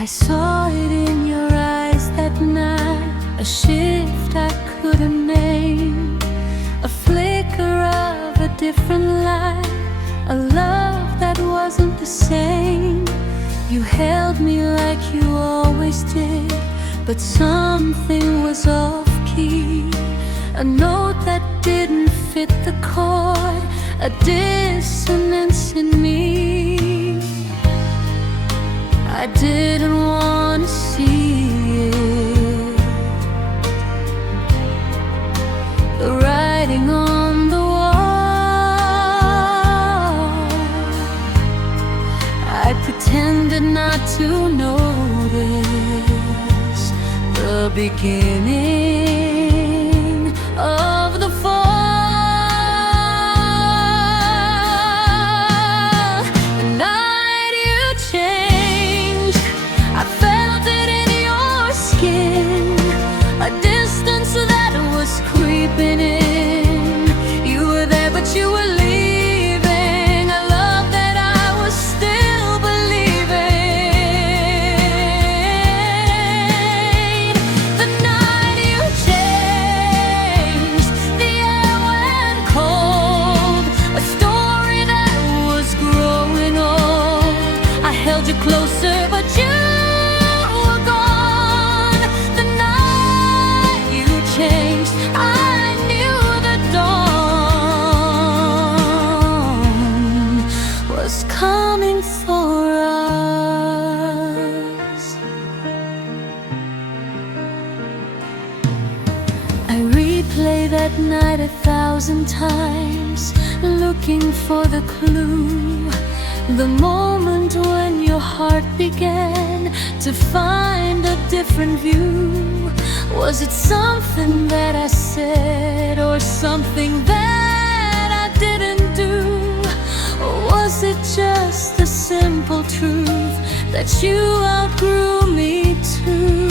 I saw it in your eyes that night, a shift I couldn't name, a flicker of a different light, a love that wasn't the same. You held me like you always did, but something was off key, a note that didn't fit the chord, a dissonance in me. I didn't want to see it, the writing on the wall. I pretended not to notice the beginning of the fall. A distance that was creeping in. You were there, but you were leaving. A love that I was still believing. The night you changed, the air went cold. A story that was growing old. I held you closer, but you changed. I knew the dawn was coming for us. I replay that night 1,000 times, looking for the clue, the moment when your heart began to find a different view. Was it something that I said, or something that I didn't do? Or was it just the simple truth that you outgrew me too?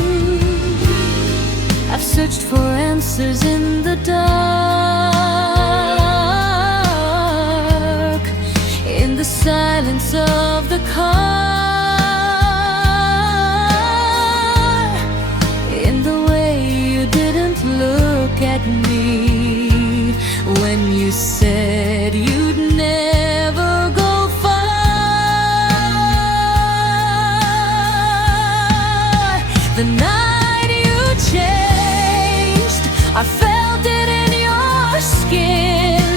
I've searched for answers in the dark, in the silence of the car, look at me when you said you'd never go far. The night you changed, I felt it in your skin,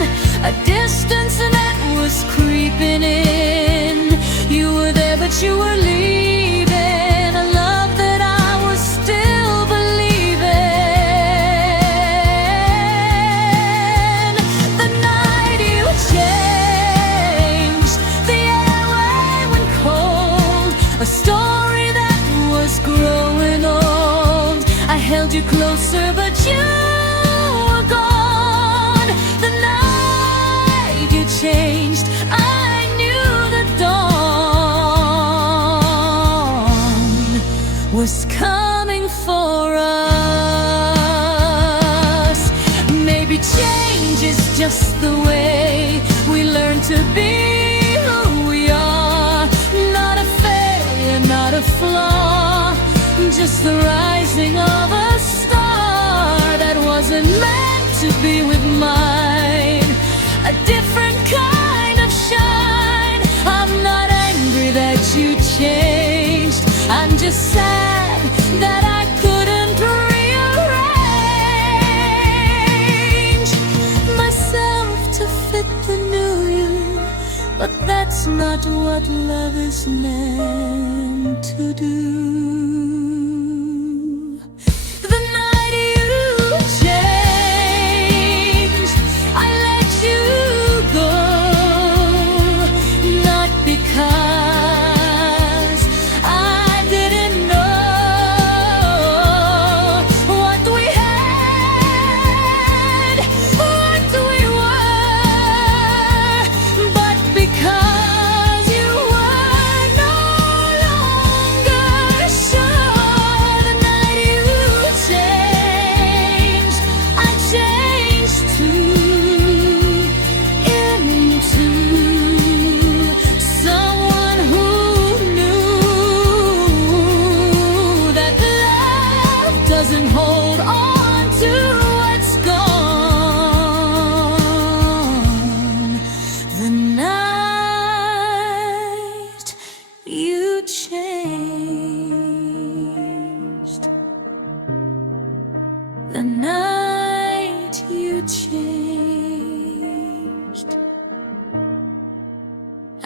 a distance that was creeping in. You were there, but you were leaving. A love that I was still believing. A story that was growing old. I held you closer, but you were gone. The night you changed, I knew the dawn was coming for us. Maybe change is just the way we learn to be who we are. Not a flaw, just the rising of a star that wasn't meant to be with mine. A different kind of shine. I'm not angry that you changed, I'm just sad that I couldn't rearrange myself to fit the new you. But that's not what love is meant to do. The night you changed, I let you go, not because I didn't know what we had, what we were, but because you were no longer sure.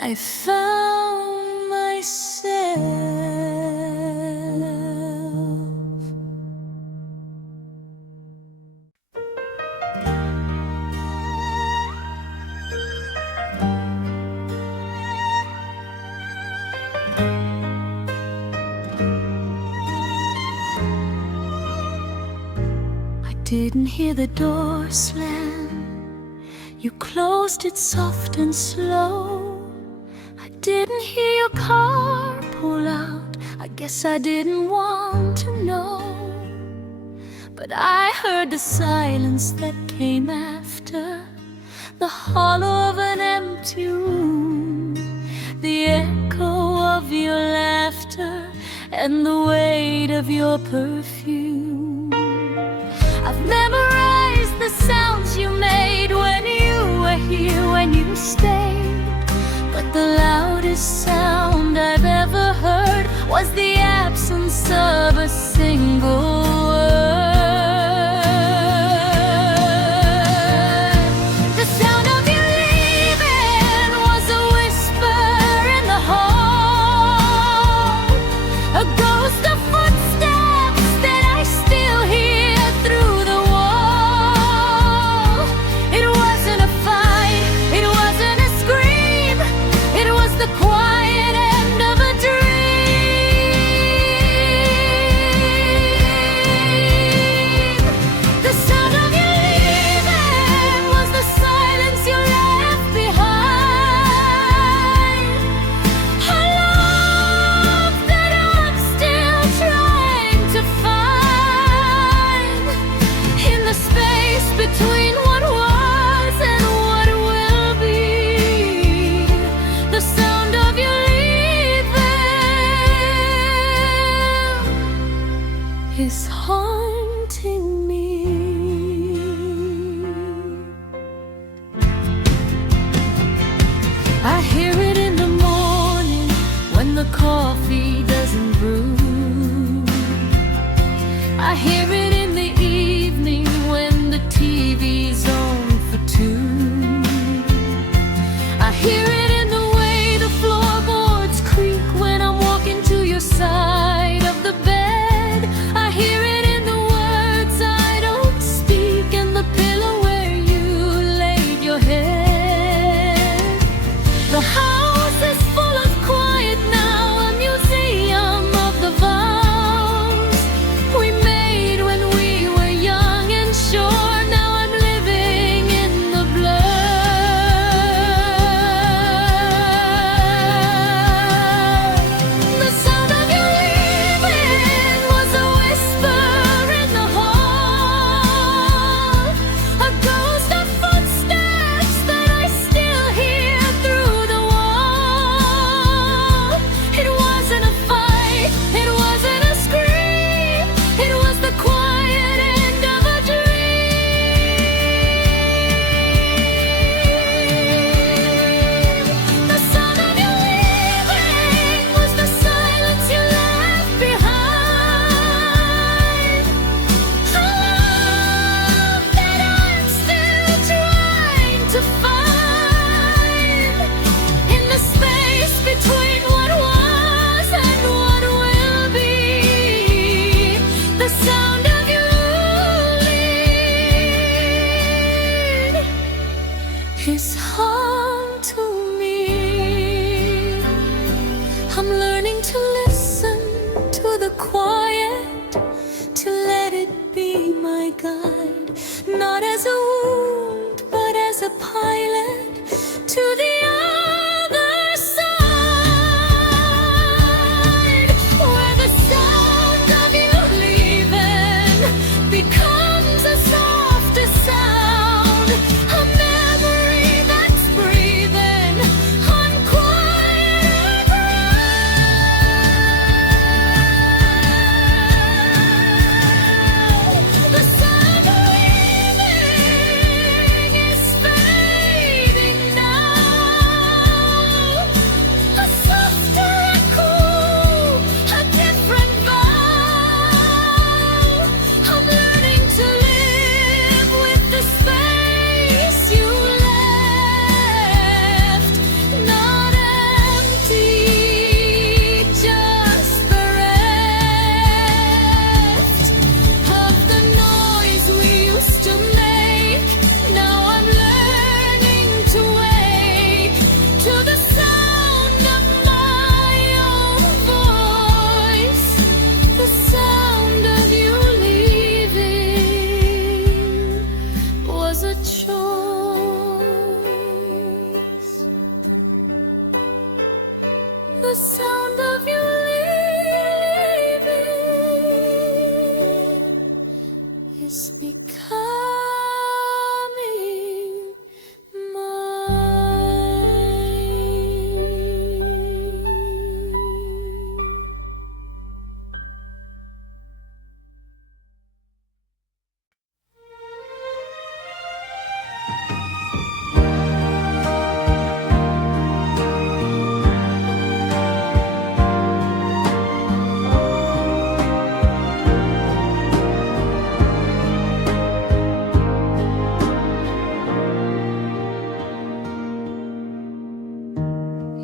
I found myself. I didn't hear the door slam. You closed it soft and slow. I didn't hear your car pull out. I guess I didn't want to know. But I heard the silence that came after, the hollow of an empty room, the echo of your laughter, and the weight of your perfume. I've memorized the sounds you made when you were here, when you stayed. But the loudest sound I've ever heard was the absence of a single word. The sound of you leaving was a whisper in the hall, a ghost of footsteps that I still hear through the wall. It wasn't a fight, it wasn't a scream, it was the quiet end of a dream. The sound of you leaving was the silence you left behind. A love that I'm still trying to find in the space between what was and what will be. The sound of you leaving is haunting me. I hear it in the morning when the coffee doesn't brew. I hear it in the evening when the TV's on for two. I hear it in the way the floorboards creak when I'm walking to your side of the bed. I hear it in the words I don't speak and the pillow where you laid your head. The house is full of quiet now, a museum of the vows we made when we were young and sure. Now I'm living in the blur. The sound of you leaving was a whisper in the hall, a ghost of footsteps that I still hear through the wall. It wasn't a fight, it wasn't a scream, it was the quiet end of a dream. The sound of you leaving was the silence you left behind. A love that I'm still trying to find in the space between what was and what will be. The sound of you leave is hard to me. I'm learning to listen to the quiet, to let it be my guide, not as a wound, but as a pilot to the other side, where the sound of you leaving becomes a softer sound, a memory that's breathing on quieter ground. The sound of leaving becoming mine.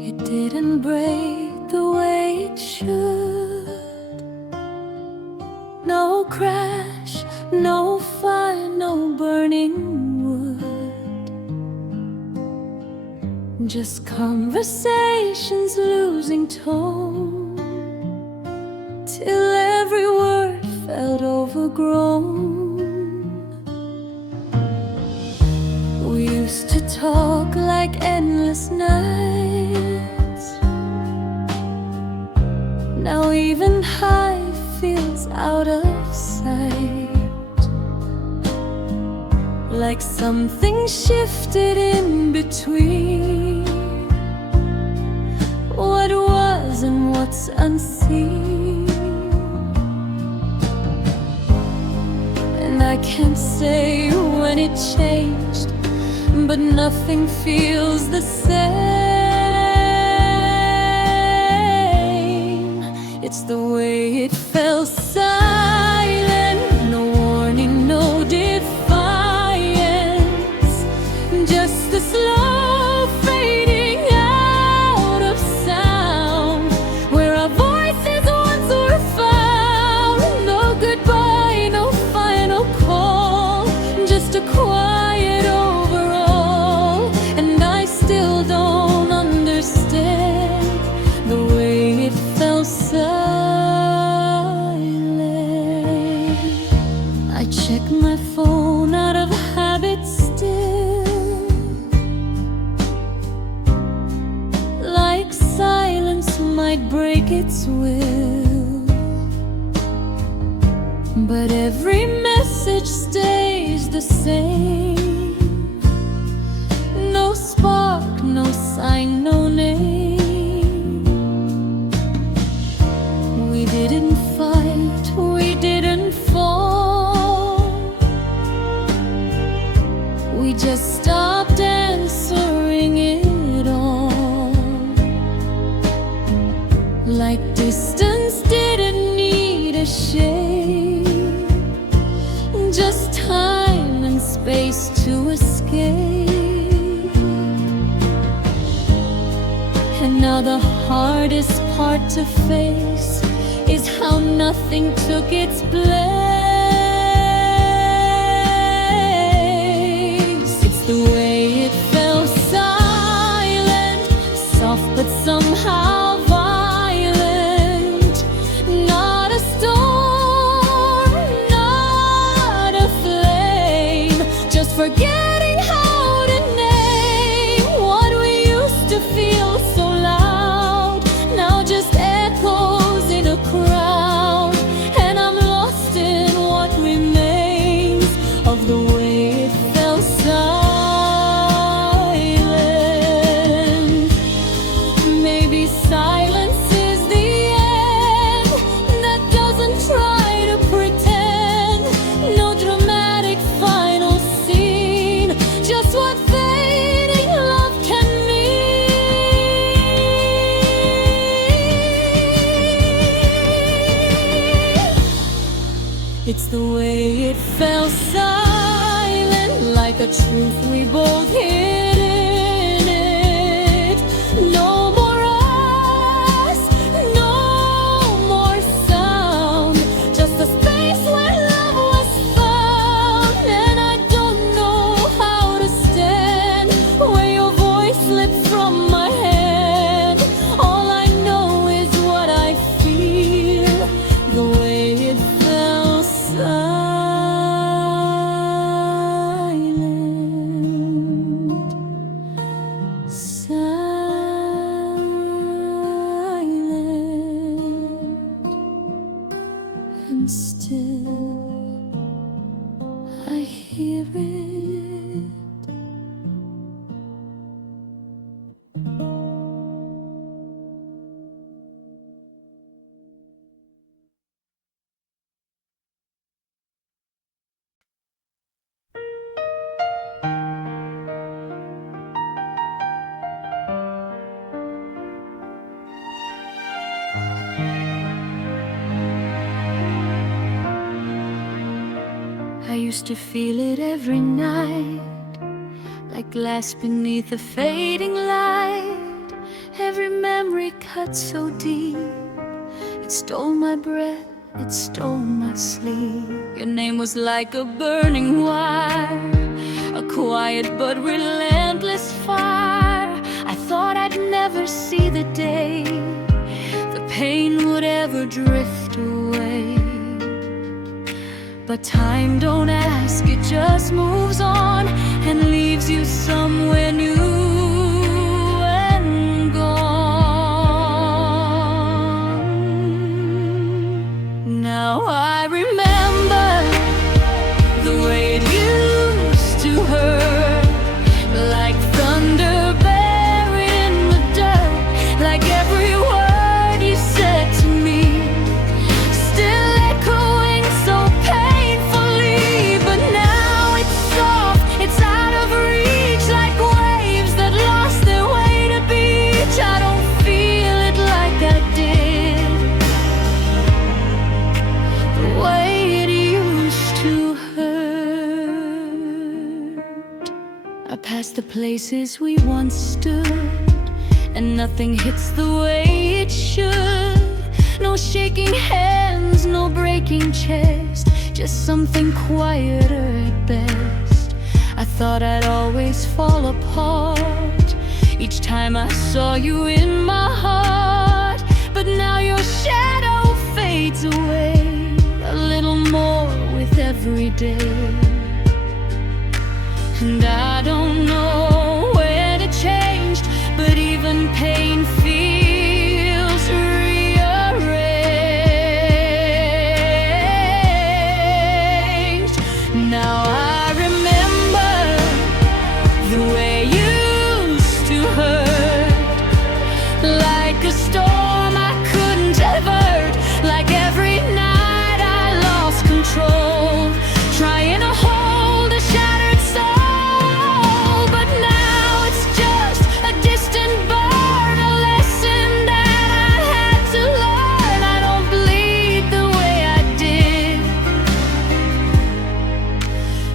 It didn't break the way it should. No crash, no fire, no burning wood. Just conversations losing tone, till every word felt overgrown. We used to talk like endless nights. Now even high feels out of sight, like something shifted in between what was and what's unseen. And I can't say when it changed, but nothing feels the same. It's the way it fell silent, no warning, no defiance, just a slow fading out of sound, where our voices once were found. No goodbye, no final call, just a quiet overall. And I still don't understand the way it fell silent. I check my phone out of habit still, like silence might break its will. But every message stays the same. No spark, no sign, no name. We didn't fight, we didn't fall. We just stopped answering it all. Like distance didn't need a shape, just time and space to escape. And now the hardest part to face is how nothing took its place. It's the way it fell silent, soft but somehow violent. Not a storm, not a flame, just forgetting how to name what we used to feel so loud. Now just echoes in a crowd, and I'm lost in what remains of the way it fell silent. Maybe silence is the end that doesn't try to pretend. No dramatic final scene, just what fading love can mean. It's the way it fell silent, like a truth we both hid in it. No more us, no more sound, just a space where love was found. And I don't know how to stand where your voice slipped from my hand. All I know is what I feel, the way it fell silent. Silent and still, used to feel it every night, like glass beneath a fading light. Every memory cut so deep, it stole my breath, it stole my sleep. Your name was like a burning wire, a quiet but relentless fire. I thought I'd never see the day the pain would ever drift away. But time don't ask, it just moves on and leaves you somewhere new and gone. Now I remember the way it used to hurt, like thunder buried in the dirt, like every word you said to me still echoing so painfully. But now it's soft, it's out of reach, like waves that lost their way to beach. I don't feel it like I did, the way it used to hurt. I passed the places we once stood, and nothing hits the way it should. No shaking hands, no breaking chest, just something quieter at best. I thought I'd always fall apart each time I saw you in my heart. But now your shadow fades away a little more with every day. And I don't know when it changed, but even pain feels rearranged. Now I remember the way you used to hurt, like a storm I couldn't avert, like every night I lost control, trying to hold a shattered soul. But now it's just a distant burn, a lesson that I had to learn. I don't bleed the way I did,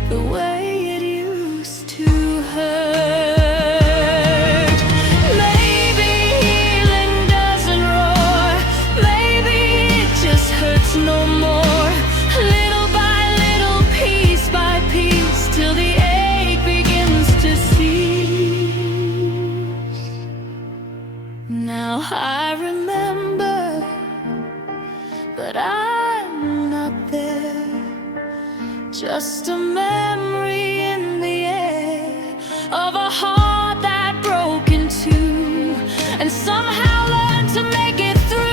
the way it used to hurt. Maybe healing doesn't roar, maybe it just hurts no more. Little by little, piece by piece, till the ache begins to cease. Now I remember, but I'm not there, just a memory in the air of a heart that broke in two and somehow learned to make it through.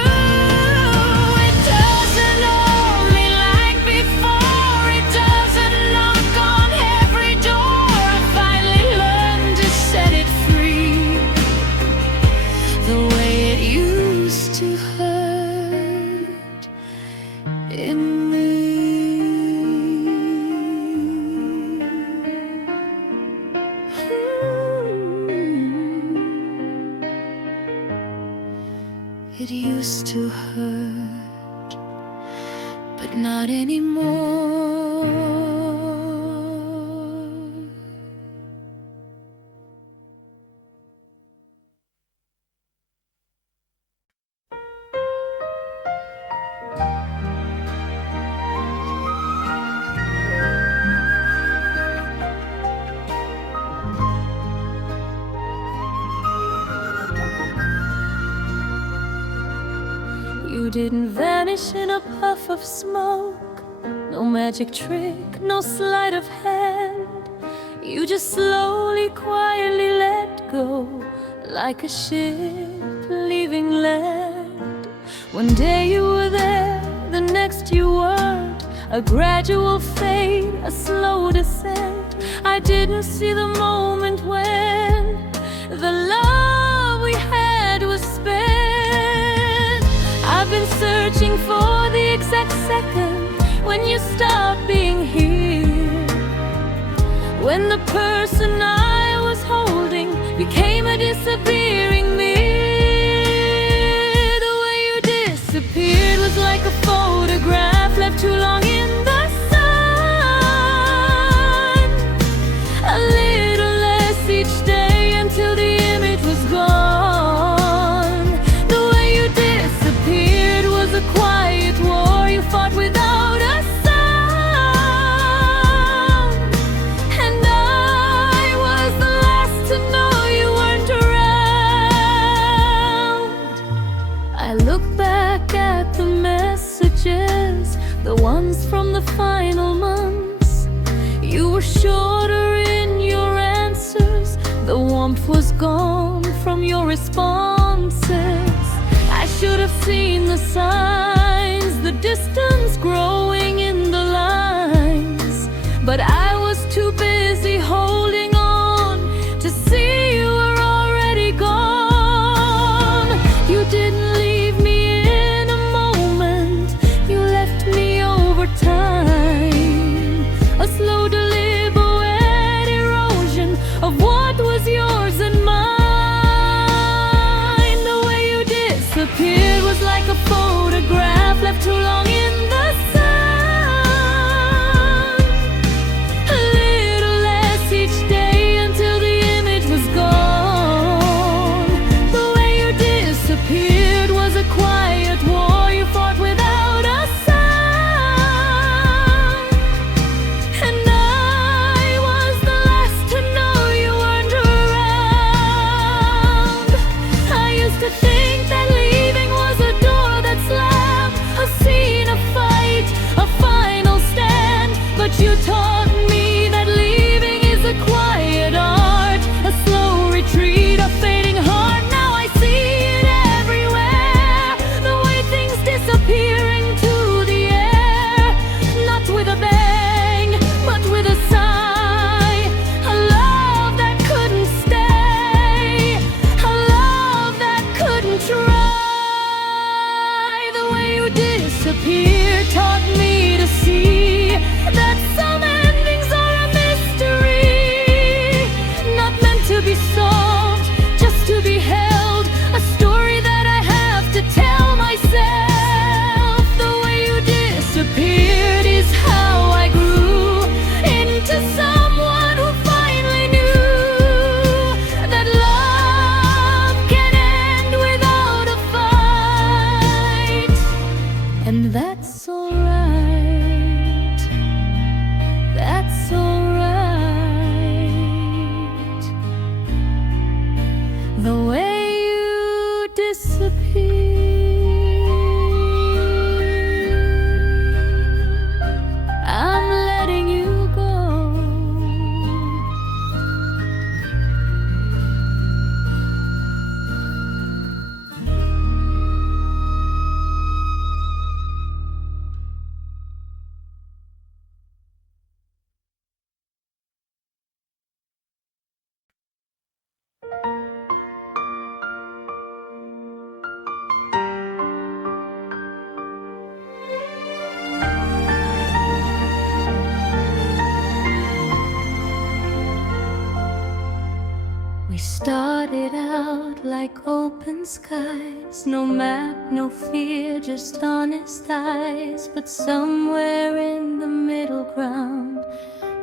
It doesn't own me like before, it doesn't knock on every door. I finally learned to set it free, the way it used to hurt in me. It used to hurt, but not anymore. You didn't vanish in a puff of smoke, no magic trick, no sleight of hand. You just slowly, quietly let go, like a ship leaving land. One day you were there, the next you weren't. A gradual fade, a slow descent. I didn't see the moment when the love we had was spent. I've been searching for the exact second when you stopped being here, when the person I was holding became a disappearing me. The way you disappeared was like a photograph left too long in the sun. the ones from the final months. You were shorter in your answers, the warmth was gone from your responses. I should have seen the signs, the distance growing in the lines, but I was too busy holding on to see you were already gone. You didn't leave me in a moment, you left me over time, a slow deliberate erosion of what was yours and mine. The way you disappeared was like a photograph left too long in the sun. A little less each day until the image was gone. The way you disappeared was a quiet war you fought without a sound. And I was the last to know you weren't around. I used to think that leaving was a door that slammed, a scene, a fight, a final stand. But you taught me that leaving is a quiet art, a slow retreat, a fading heart. Now I see it everywhere, the way things disappear into the air, not with a bang, but with a sigh. A love that couldn't stay, a love that couldn't try. The way you disappeared taught me to see that some endings are a mystery, not meant to be solved, just to be held, a story that I have to tell myself. The way you disappeared is how I grew into someone who finally knew that love can end without a fight. And that's alright, that's alright. The way you disappear, I'm letting you go. We started out like open skies, no map, no fear, just honest eyes. But somewhere in the middle ground,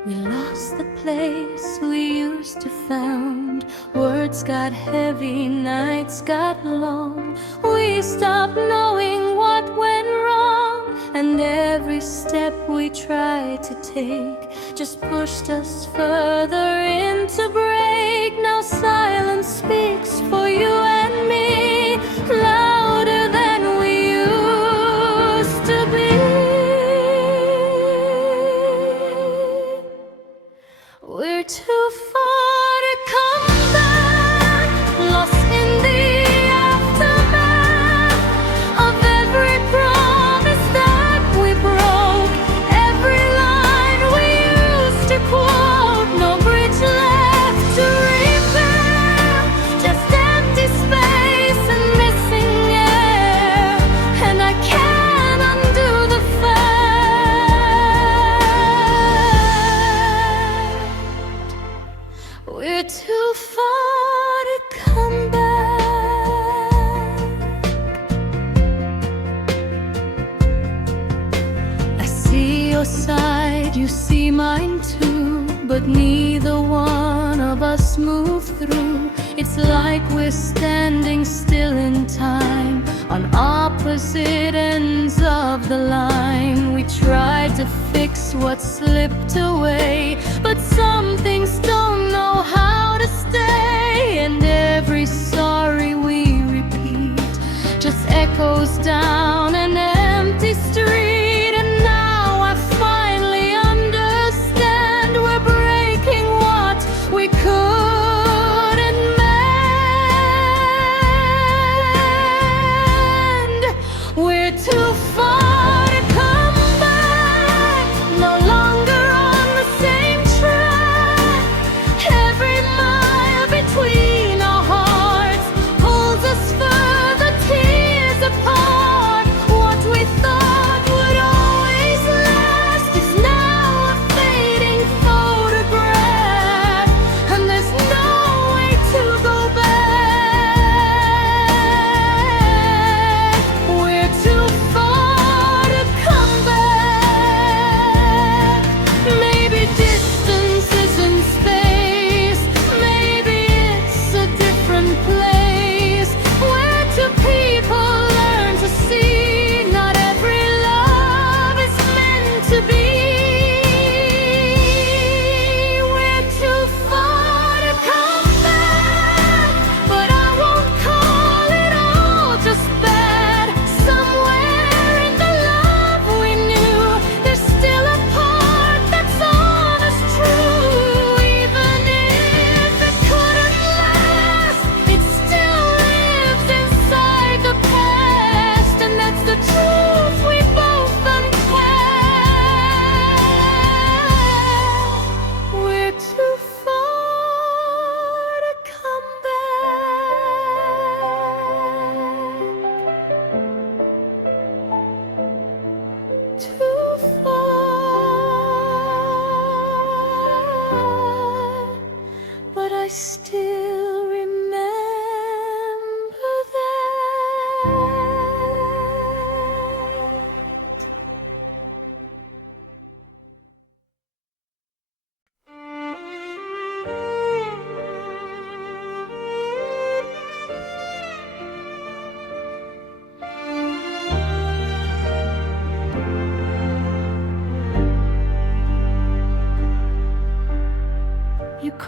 we lost the place we used to found. Words got heavy, nights got long. We stopped knowing what went wrong, and every step we tried to take just pushed us further into break. Now silence speaks for you and me, louder than we used to be. We're too far to come back, lost in the aftermath of every promise that we broke, every line we used to quote. No bridge left to repair, just empty space and missing air. And I can't undo the fact we're too far to come back. I see your side, you see mine too, but neither one of us move through. It's like we're standing still in time, on opposite ends of the line. We tried to fix what slipped away, but some things don't know how to stay. And every sorry we repeat just echoes down an empty street. And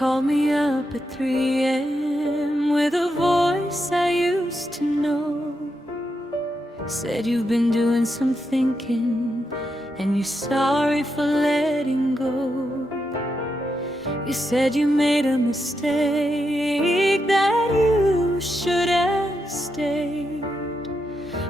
called me up at 3 a.m. with a voice I used to know. Said you've been doing some thinking and you're sorry for letting go. You said you made a mistake, that you should have stayed.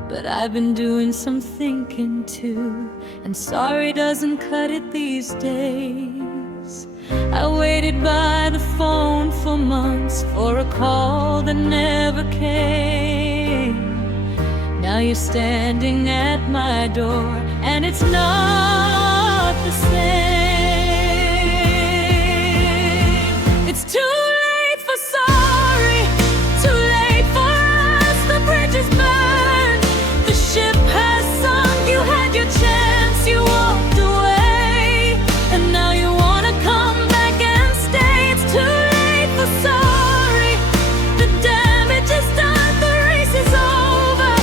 But I've been doing some thinking too, and sorry doesn't cut it these days. I waited by the phone for months for a call that never came. Now you're standing at my door, and it's not the same. It's too late for sorry, too late for us. The bridge is burned, the ship has sunk. You had your chance, you walked away, and now you wanna come back and stay. It's too late for sorry, the damage is done, the race is over,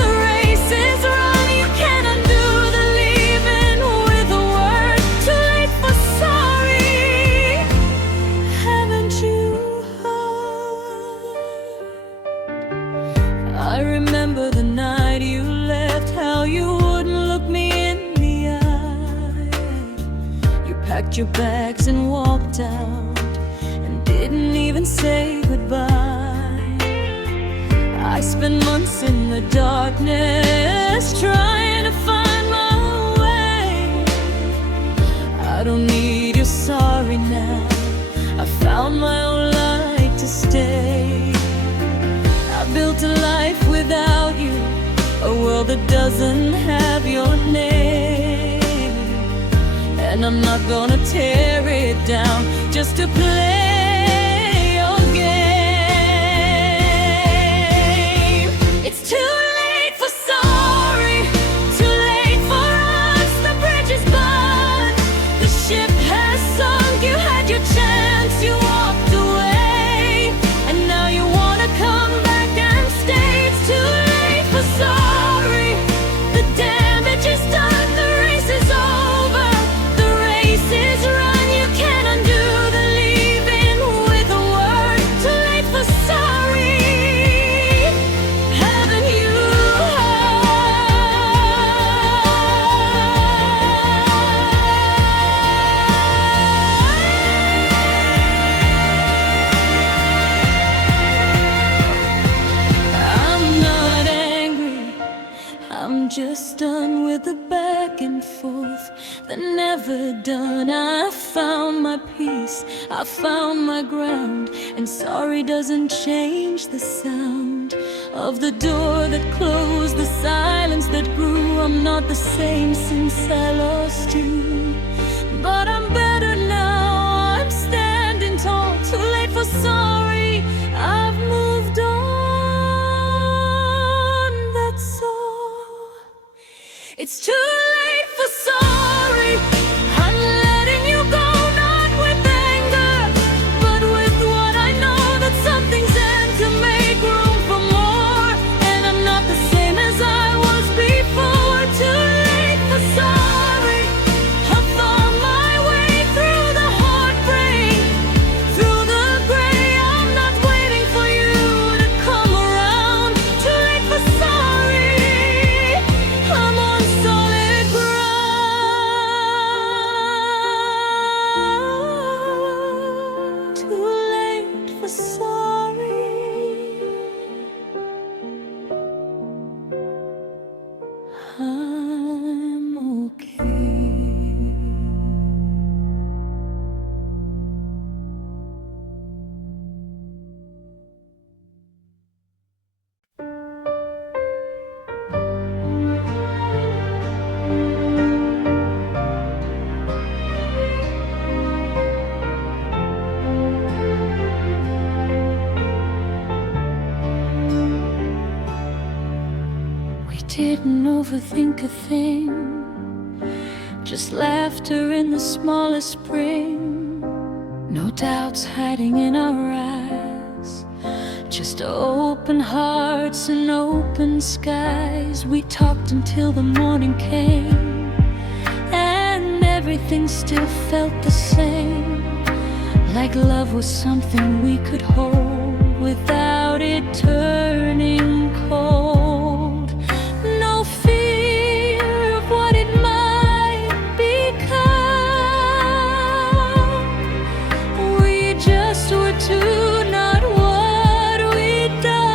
the race is run. You can't undo the leaving with a word. Too late for sorry, haven't you heard? I remember the night you left, how you wouldn't look me in the eye. You packed your bags and walked out and didn't even say goodbye. I spent months in the darkness trying to find my way. I don't need your sorry now, I found my own light to stay. I built a life without you, a world that doesn't have your name. And I'm not gonna tear it down just to play your game. It's too late for sorry, too late for us. The bridge is burned, the ship has sunk. You had your chance, you walked away, and now you wanna come back and stay. It's too late for sorry, the damage is done, the race is over, the race is run. You can't undo the leaving with a word. Too late for sorry, haven't you I'm not angry, I'm just done with the back and forth, the never done. I found my peace, I found my ground, and sorry doesn't change the sound of the door that closed, the silence that grew. I'm not the same since I lost you, but I'm better now, I'm standing tall. Too late for sorry, I've moved on, that's all. It's too late for sorry, I'm letting you go, not with anger, but with what I know, that something's end to make room for more. And I'm not the same as I was before. Too late for sorry, I found my way through the heartbreak, through the gray. I'm not waiting for you to come around. Too late for sorry, I'm on solid ground. Too late for sorry, I'm okay. We didn't overthink a thing, just laughter in the smallest spring. No doubts hiding in our eyes, just open hearts and open skies. We talked until the morning came, and everything still felt the same. like love was something we could hold without it turning cold. No fear of what it might become. We just were two, not what we'd done.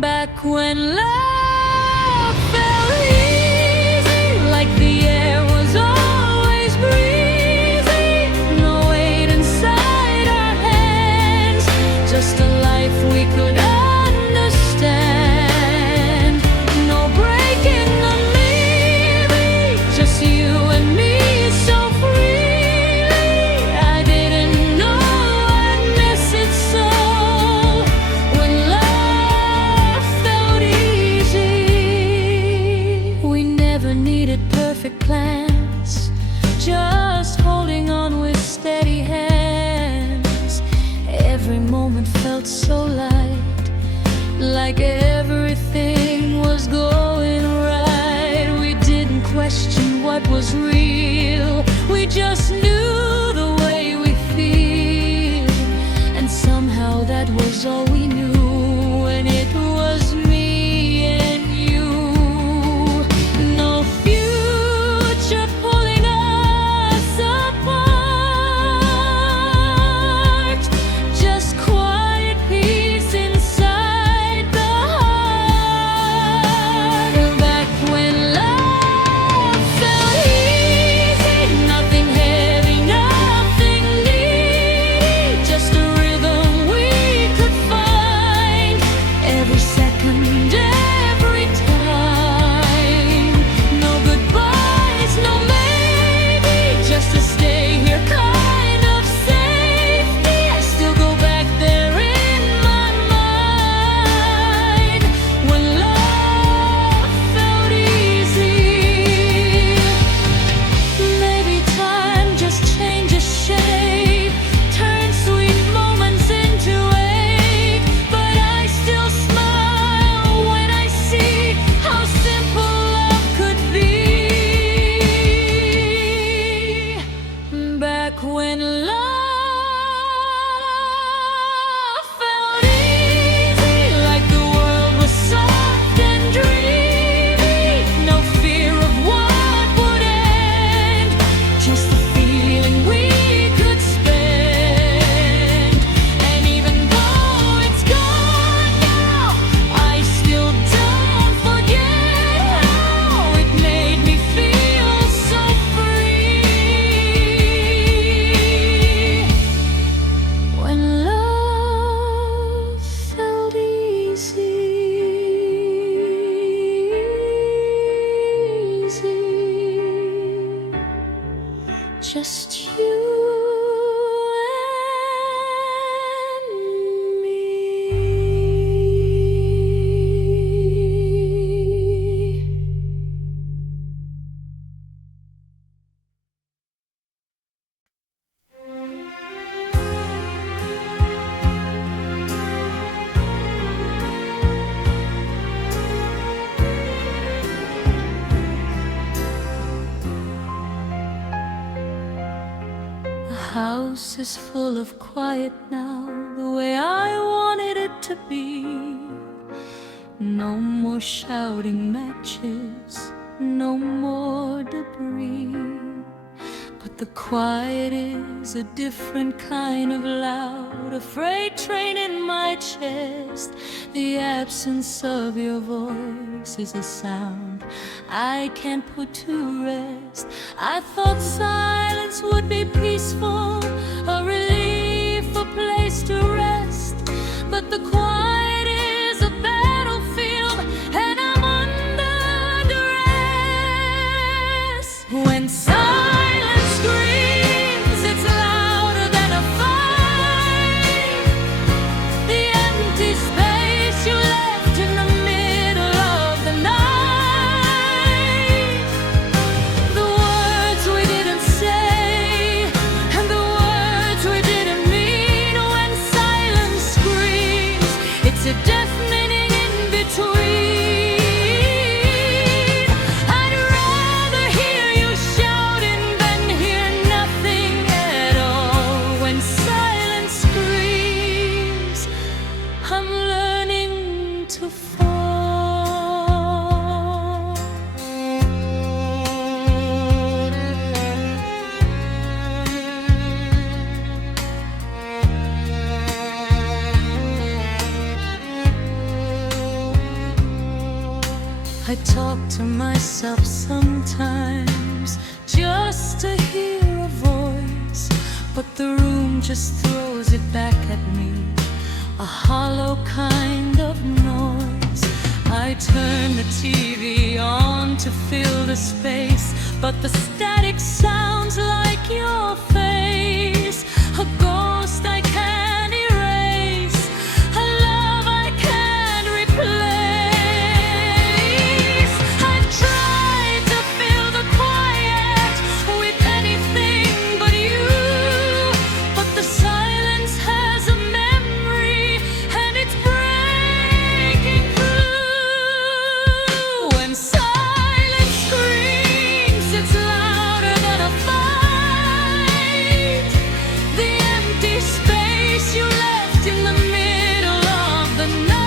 Back when love felt easy, like the air was always breezy. No weight inside our hands, just a life we could understand. No break in the maybe, just you and me so freely. I didn't know I'd miss it so when love felt easy. We never needed perfect plans, just holding on with steady hands. Every moment felt so light, like everything was going right. We didn't question what was real, we just knew the way we feel. And somehow that was all we knew, and it was me and you. No future pulling us apart, just quiet peace inside the heart. Back when love felt easy, nothing heavy, nothing needy, just a rhythm we could find every second, every time. No goodbyes, no maybe, just to stay here, kind of safety. I still go back there in my mind when love felt easy. Maybe time just changes shape, turns sweet moments into ache, but I still smile when I see how simple love could be. Back when love felt easy, like the world was soft and dreamy. No fear of what would end, just the feeling we could spend. And even though it's gone now, I still don't forget how it made me feel so free. When love felt easy, just you and me. The house is full of quiet now, the way I wanted it to be. No more shouting matches, no more debris. But the quiet is a different kind of loud, a freight train in my chest. The absence of your voice is a sound I can't put to rest. I thought silence would be peaceful, a relief, a place to rest. But the quiet is a battlefield, and I'm under duress. When silence screams, it's louder than a fight. The empty space you left in the middle of the night. The words we didn't say, and the words we didn't mean. When silence screams, it's I talk to myself sometimes just to hear a voice, but the room just throws it back at me, a hollow kind of noise. I turn the TV on to fill the space, but the static sounds like your face, a ghost I can't erase, a love I can't replace. I've tried to fill the quiet with anything but you, but the silence has a memory and it's breaking through. When silence screams, it's louder than a fight. The empty space you left in the middle of the night.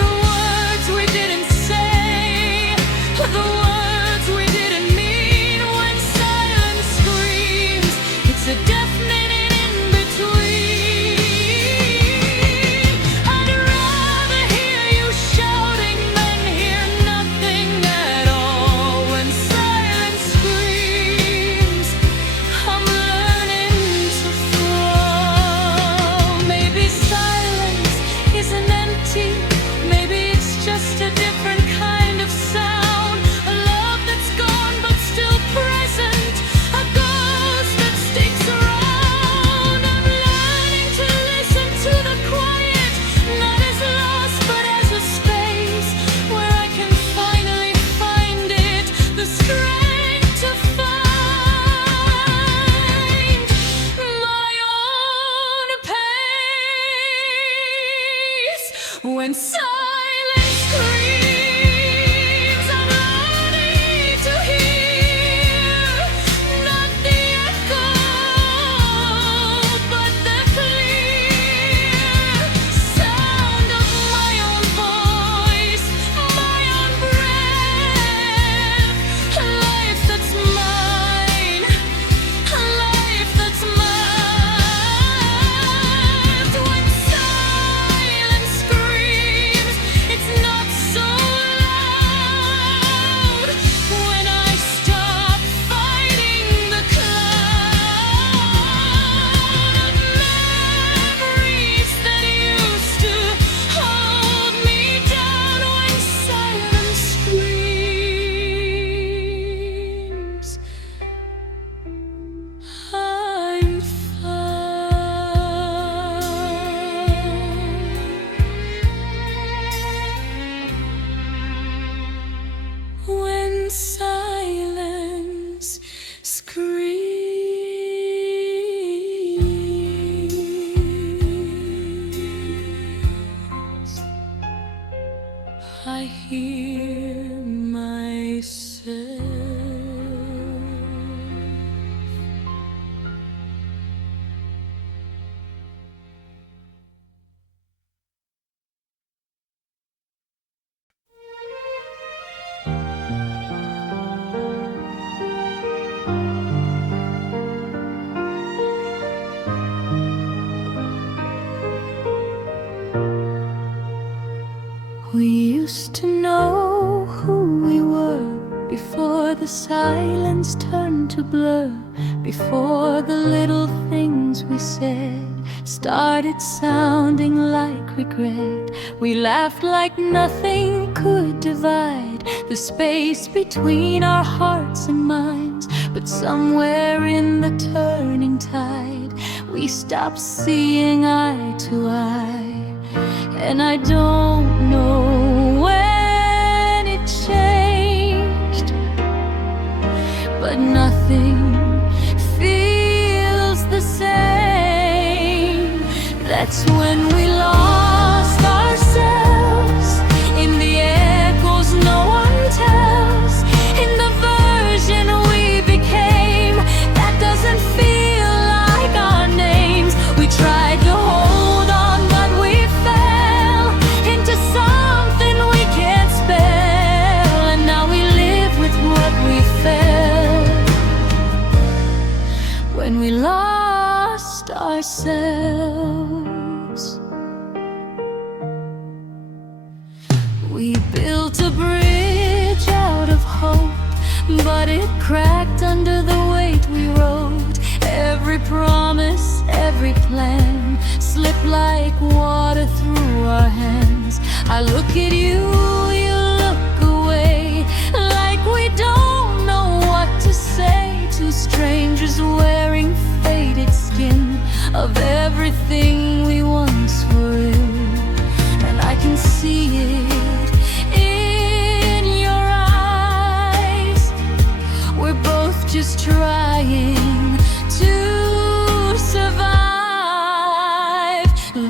The words we didn't say, the words we didn't mean. When silence screams, it's a deafening in-between. I'd rather hear you shouting than hear nothing at all. When silence screams, I'm learning to fall. Maybe silence isn't empty, maybe it's just a different kind of sound. A love that's gone but still present, a ghost that sticks around. I'm learning to listen to the quiet, not as lost but as a space where I can finally find it, the strength to find my own pace. When silence screams, I'm learning to hear not the echo, but the clear sound of my own voice, my own breath, a life that's mine, a life that's mine. When silence screams, it's not so loud. When I stop fighting the cloud of memories that used to hold me down. When silence screams, I'm fine. When silence screams, I hear myself. We used to know who we were before the silence turned to blur, before the little things we said started sounding like regret. We laughed like nothing could divide the space between our hearts and minds. But somewhere in the turning tide, we stopped seeing eye to eye. And I don't know when it changed, but nothing feels the same. That's when we lost ourselves in the echoes no one tells, in the version we became that doesn't feel like our names. We tried to hold on, but we fell into something we can't spell, and now we live with what we felt when we lost ourselves. built a bridge out of hope, but it cracked under the weight we rode. Every promise, every plan slipped like water through our hands. I look at you, you look away, like we don't know what to say. Two strangers wearing faded skin of everything we once were. And I can see it in your eyes. We're both just trying to survive.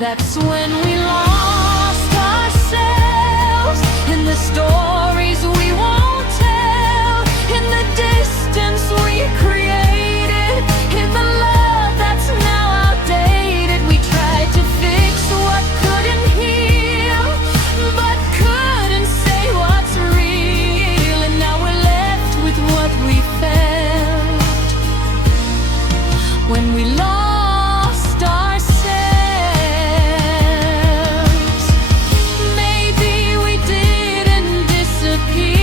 That's when we lost ourselves in the stories we won't tell, in the distance we created, in the love that's now outdated. We tried to fix what couldn't heal, but couldn't say what's real. And now we're left with what we felt when we lost ourselves. Maybe we didn't disappear,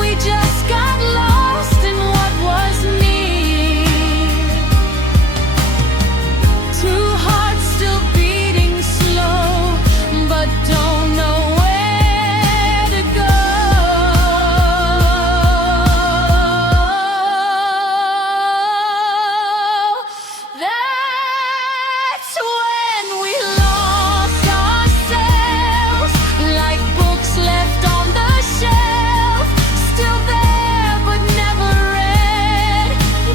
we just got lost in what was near. Two hearts still beating slow, but don't know where to go. That's when we lost ourselves, like books left on the shelf, still there but never read,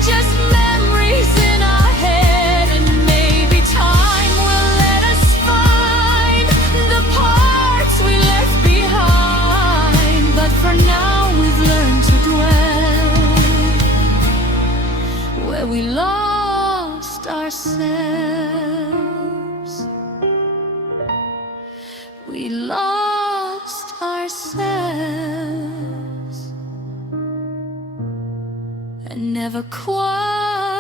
just memories in our head. And maybe time will let us find the parts we left behind, but for now we've learned to dwell where we lost ourselves. We lost ourselves and never quite